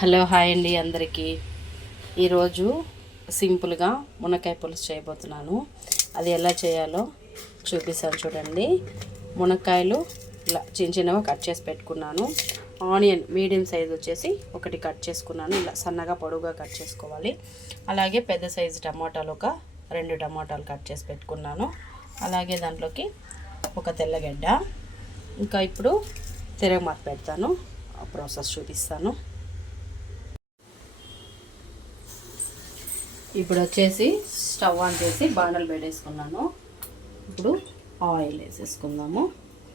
Hello hi అండి అందరికీ. ఈరోజు సింపుల్గా మునక్కాయ పులుసు చేయబోతున్నాను. అది ఎలా చేయాలో చూపిస్తాను చూడండి. మునక్కాయలు ఇలా చిన్న చిన్నగా కట్ చేసి పెట్టుకున్నాను. ఆనియన్ మీడియం సైజ్ వచ్చేసి ఒకటి కట్ చేసుకున్నాను. ఇలా సన్నగా పొడవుగా కట్ చేసుకోవాలి. అలాగే పెద్ద సైజు టమాటాలు ఒక 2 టమాటాలు కట్ చేసి పెట్టుకున్నాను. అలాగే దాంట్లోకి ఒక తెల్లగడ్డ. ఇంకా ఇప్పుడు తిరగమాత పెడతాను, ఆ ప్రాసెస్ చూపిస్తాను. ఇప్పుడు వచ్చేసి స్టవ్ ఆన్ చేసి బాండలు పెట్టేసుకున్నాను. ఇప్పుడు ఆయిల్ వేసేసుకుందాము.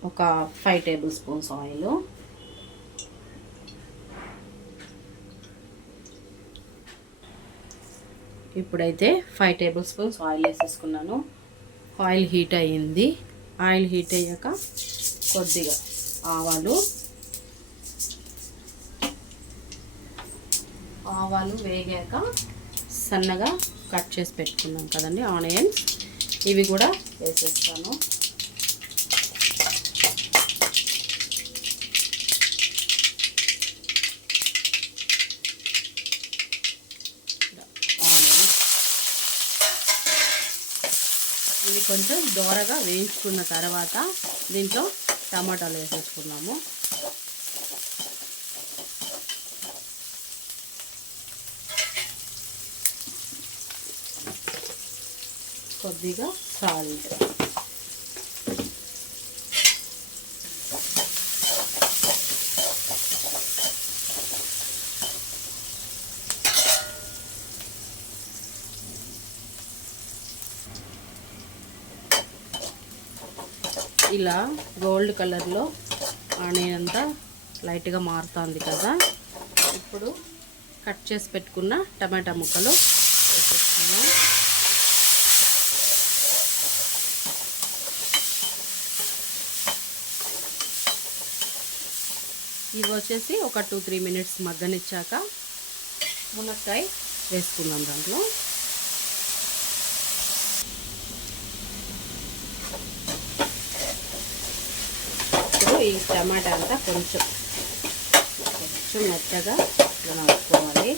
ఒక 5 టేబుల్ స్పూన్స్ ఆయిల్. ఇప్పుడైతే 5 టేబుల్ స్పూన్స్ ఆయిల్ వేసేసుకున్నాను. ఆయిల్ హీట్ అయ్యింది. ఆయిల్ హీట్ అయ్యాక కొద్దిగా ఆవాలు వేగాక సన్నగా కట్ చేసి పెట్టుకున్నాం కదండి ఆనియన్స్, ఇవి కూడా వేసేస్తాను. ఆనియన్స్ ఇవి కొంచెం దోరగా వేయించుకున్న తర్వాత దీంట్లో టమాటాలు వేసేసుకున్నాము. కొద్దిగా సాల్ట్, ఇలా గోల్డ్ కలర్లో ఆనియన్ అంతా లైట్గా మారుతుంది కదా. ఇప్పుడు కట్ చేసి పెట్టుకున్న టమాటా ముక్కలు వేసేస్తున్నాం. ఇవి వచ్చేసి ఒక 2-3 మినిట్స్ మగ్గనిచ్చాక మునక్కాయ వేసుకున్నాం దాంట్లో. ఇప్పుడు ఈ టమాటా అంతా కొంచెం మెత్తగా నలుపుకోవాలి.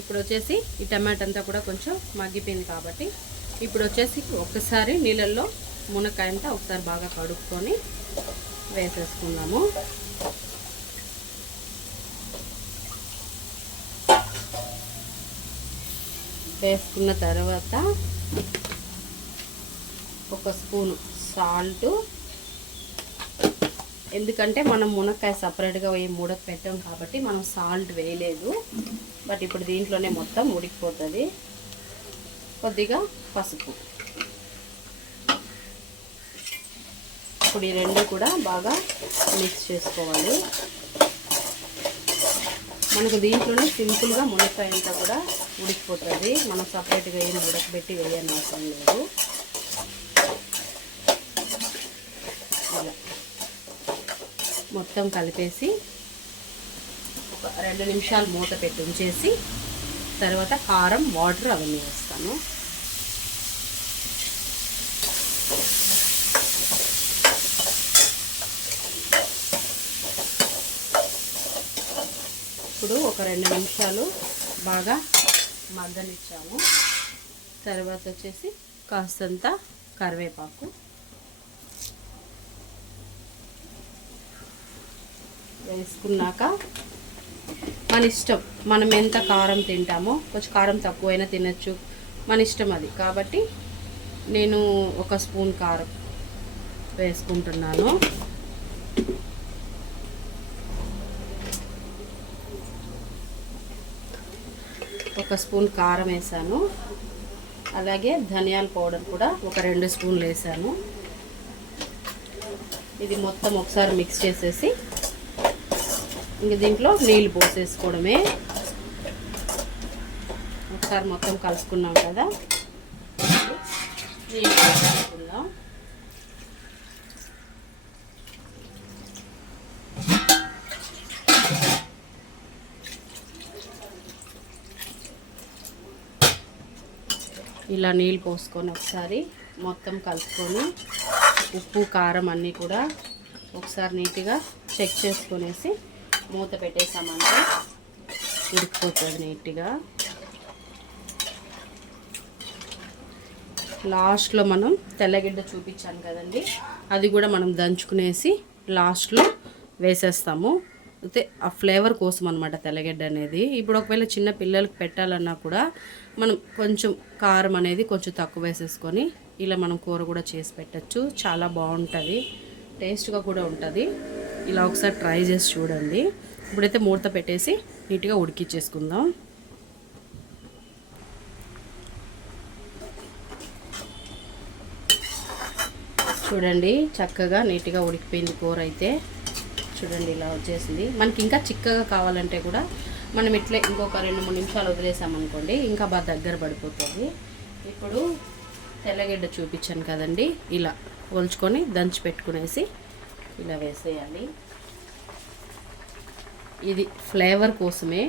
ఇప్పుడు వచ్చేసి ఈ టమాటా అంతా కూడా కొంచెం మగ్గిపోయింది కాబట్టి ఇప్పుడు వచ్చేసి ఒకసారి నీళ్ళల్లో మునక్కాయ అంతా ఒకసారి బాగా కడుక్కొని వేసేసుకుందాము. వేసుకున్న తర్వాత ఒక స్పూను సాల్ట్, ఎందుకంటే మనం మునక్కాయ సపరేట్గా ఏం ఉడక పెట్టాం కాబట్టి మనం సాల్ట్ వేయలేదు. బట్ ఇప్పుడు దీంట్లోనే మొత్తం ఉడికిపోతుంది. కొద్దిగా పసుపు. ఇప్పుడు ఈ రెండు కూడా బాగా మిక్స్ చేసుకోవాలి. మనకు దీంట్లోనే సింపుల్గా మునక్కాయ అంతా కూడా ఉడికిపోతుంది. మనం సపరేట్గా ఏం ఉడకబెట్టి వేయని అవసరం లేదు. అలా మొత్తం కలిపేసి ఒక 2 నిమిషాలు మూత పెట్టి ఉంచేసి తర్వాత కారం, వాటర్ అవన్నీ వేస్తాను. ఇప్పుడు ఒక 2 నిమిషాలు బాగా మగ్గనిచ్చాము. తర్వాత వచ్చేసి కాస్తంత కరివేపాకు వేసుకున్నాక మన ఇష్టం, మనం ఎంత కారం తింటామో, కొంచెం కారం తక్కువైనా తినచ్చు, మన ఇష్టం అది. కాబట్టి నేను ఒక స్పూన్ కారం వేసుకుంటున్నాను. ఒక స్పూన్ కారం వేసాను. అలాగే ధనియాల పౌడర్ కూడా ఒక 2 స్పూన్లు వేసాను. ఇది మొత్తం ఒకసారి మిక్స్ చేసేసి ఇంక దీంట్లో నీళ్ళు పోసేసుకోవడమే. ఒకసారి మొత్తం కలుపుకున్నాం కదా, నీళ్ళు పోసేసుకుందాం. ఇలా నీళ్ళు పోసుకొని ఒకసారి మొత్తం కలుపుకొని ఉప్పు కారం అన్నీ కూడా ఒకసారి నీట్గా చెక్ చేసుకునేసి మూత పెట్టేసామంటే ఉడికిపోతుంది నీట్గా. లాస్ట్లో మనం తెల్లగడ్డ చూపించాను కదండి, అది కూడా మనం దంచుకునేసి లాస్ట్లో వేసేస్తాము. అయితే ఆ ఫ్లేవర్ కోసం అనమాట తెల్లగడ్డ అనేది. ఇప్పుడు ఒకవేళ చిన్న పిల్లలకి పెట్టాలన్నా కూడా మనం కొంచెం కారం అనేది కొంచెం తక్కువ వేసేసుకొని ఇలా మనం కూర కూడా చేసి పెట్టచ్చు. చాలా బాగుంటుంది, టేస్ట్గా కూడా ఉంటుంది. ఇలా ఒకసారి ట్రై చేసి చూడండి. ఇప్పుడైతే మూత పెట్టేసి నీట్గా ఉడికిచ్చేసుకుందాం. చూడండి చక్కగా నీట్గా ఉడికిపోయింది కూర అయితే. చూడండి ఇలా వచ్చేసింది. మనకి ఇంకా చిక్కగా కావాలంటే కూడా మనం ఇట్లే ఇంకొక 2-3 నిమిషాలు వదిలేసామనుకోండి ఇంకా బాగా దగ్గర పడిపోతుంది. ఇప్పుడు తెల్లగడ్డ చూపించాను కదండి, ఇలా ఒలుచుకొని దంచి పెట్టుకునేసి ఇలా వేసేయాలి. ఇది ఫ్లేవర్ కోసమే,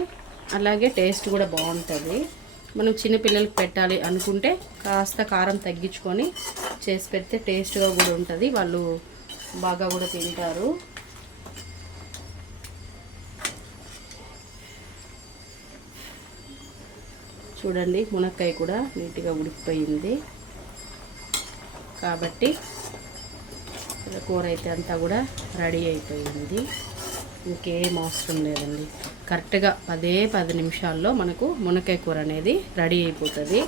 అలాగే టేస్ట్ కూడా బాగుంటుంది. మనం చిన్నపిల్లలకి పెట్టాలి అనుకుంటే కాస్త కారం తగ్గించుకొని చేసి పెడితే టేస్ట్గా కూడా ఉంటుంది, వాళ్ళు బాగా కూడా తింటారు. చూడండి మునక్కాయ కూడా నీట్గా ఉడికిపోయింది కాబట్టి కూర అయితే అంతా కూడా రెడీ అయిపోయింది. ఇంకేం అవసరం లేదండి. కరెక్ట్గా 10 నిమిషాల్లో మనకు మునక్కాయ కూర అనేది రెడీ అయిపోతుంది.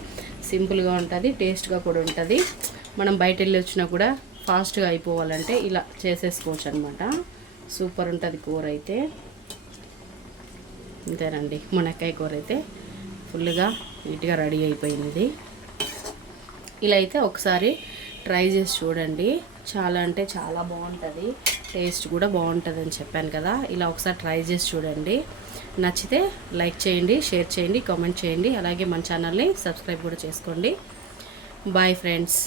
సింపుల్గా ఉంటుంది, టేస్ట్గా కూడా ఉంటుంది. మనం బయట వెళ్ళి వచ్చినా కూడా ఫాస్ట్గా అయిపోవాలంటే ఇలా చేసేసుకోవచ్చు అనమాట. సూపర్ ఉంటుంది కూర అయితే. అంతేనండి, మునక్కాయ కూర అయితే ఫుల్గా నీట్గా రెడీ అయిపోయింది. ఇలా అయితే ఒకసారి ట్రై చేసి చూడండి. చాలా అంటే చాలా బాగుంటుంది, టేస్ట్ కూడా బాగుంటుంది అని చెప్పాను కదా. ఇలా ఒకసారి ట్రై చేసి చూడండి. నచ్చితే లైక్ చేయండి, షేర్ చేయండి, కామెంట్ చేయండి. అలాగే మన ఛానల్ని సబ్స్క్రైబ్ కూడా చేసుకోండి. Bye friends.